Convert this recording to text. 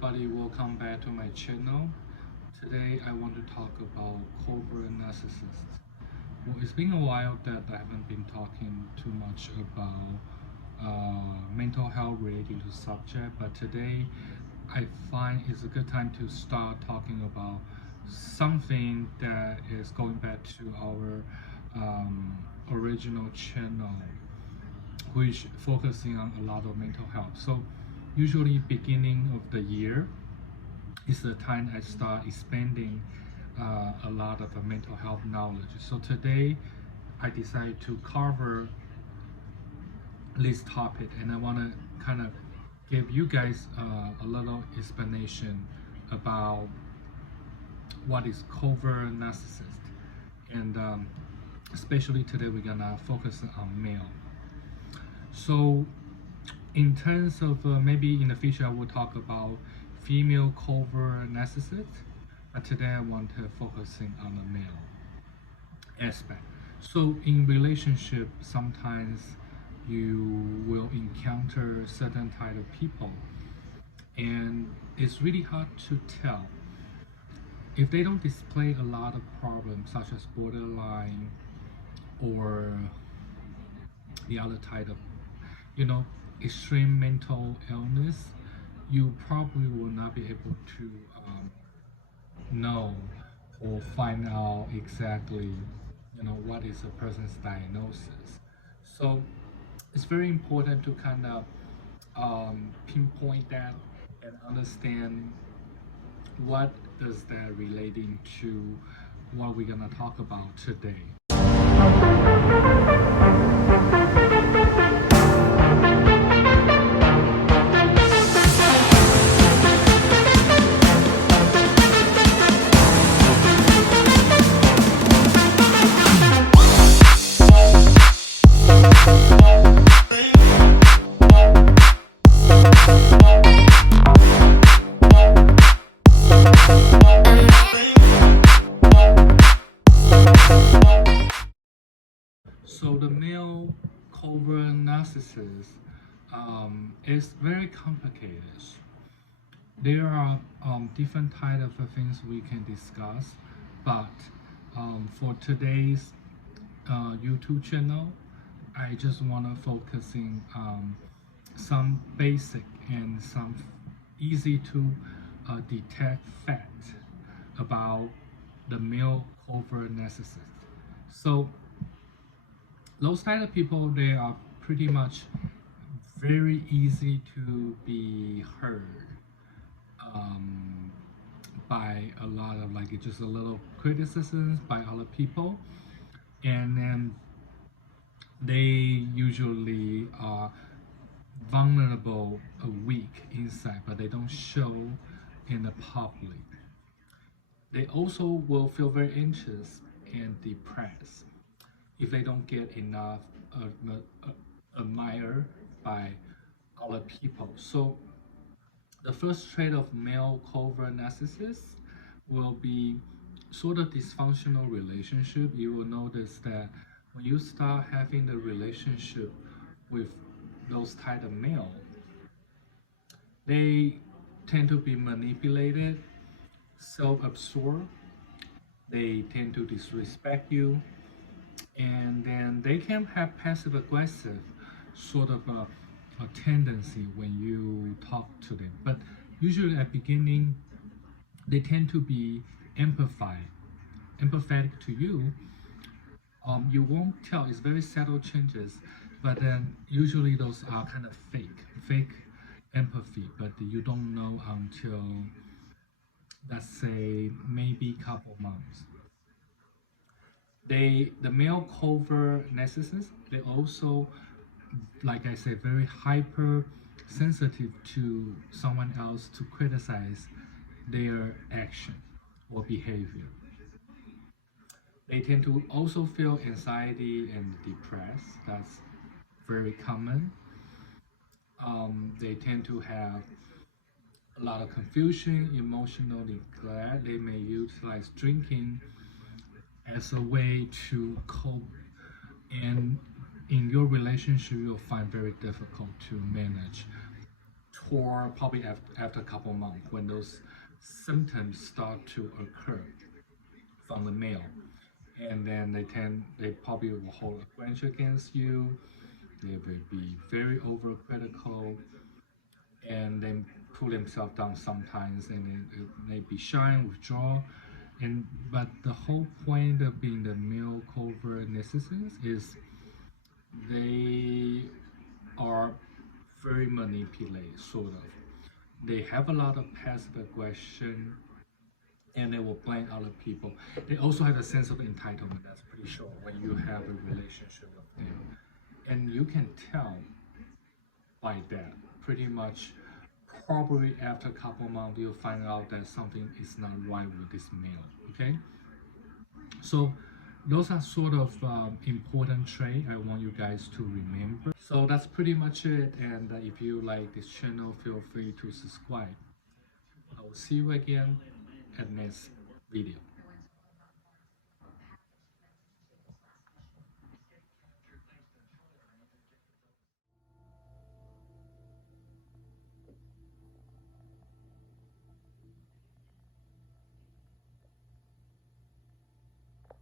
everybody, welcome back to my channel. Today I want to talk about Covert Narcissist. Well, it's been a while that I haven't been talking too much about mental health related to subject, but today I find it's a good time to start talking about something that is going back to our original channel, which focusing on a lot of mental health. So usually beginning of the year is the time I start expanding a lot of mental health knowledge. So today I decided to cover this topic, and I want to kind of give you guys a little explanation about what is covert narcissist, and especially today we're gonna focus on male. So in terms of maybe in the future I will talk about female covert narcissist, but today I want to focusing on the male aspect. So in relationship, sometimes you will encounter certain type of people, and it's really hard to tell if they don't display a lot of problems such as borderline or the other type of extreme mental illness. You probably will not be able to know or find out exactly what is a person's diagnosis. So it's very important to kind of pinpoint that and understand what does that relating to what we're gonna talk about today. So the male covert narcissist is very complicated. There are different types of things we can discuss, but for today's YouTube channel, I just want to focusing some basic and some easy to detect facts about the male covert narcissist. So those type of people, they are pretty much very easy to be heard by a lot of just a little criticisms by other people, and then they usually are vulnerable, weak inside, but they don't show in the public. They also will feel very anxious and depressed if they don't get enough admired by other people. So the first trait of male covert narcissists will be sort of dysfunctional relationship. You will notice that when you start having the relationship with those type of male, they tend to be manipulated, self-absorbed, they tend to disrespect you, and then they can have passive aggressive sort of a tendency when you talk to them. But usually at beginning, they tend to be empathetic to you. You won't tell, it's very subtle changes, but then usually those are kind of fake empathy, but you don't know until, let's say, maybe couple months. The male covert narcissists, they also, like I said, very hyper sensitive to someone else to criticize their action or behavior. They tend to also feel anxiety and depressed. That's very common. They tend to have a lot of confusion, emotional neglect. They may utilize drinking as a way to cope, and in your relationship you'll find very difficult to manage or probably after a couple months when those symptoms start to occur from the male. And then they probably will hold a grudge against you. They will be very overcritical, and then pull themselves down sometimes, and they be shy and withdraw. But the whole point of being the male covert narcissist is they are very manipulative, sort of. They have a lot of passive aggression, and they will blame other people. They also have a sense of entitlement. That's pretty sure when you have a relationship with them, and you can tell by that pretty much. Probably after a couple months, you'll find out that something is not right with this male. Okay, so those are sort of important traits I want you guys to remember. So that's pretty much it. And if you like this channel, feel free to subscribe. I will see you again at next video.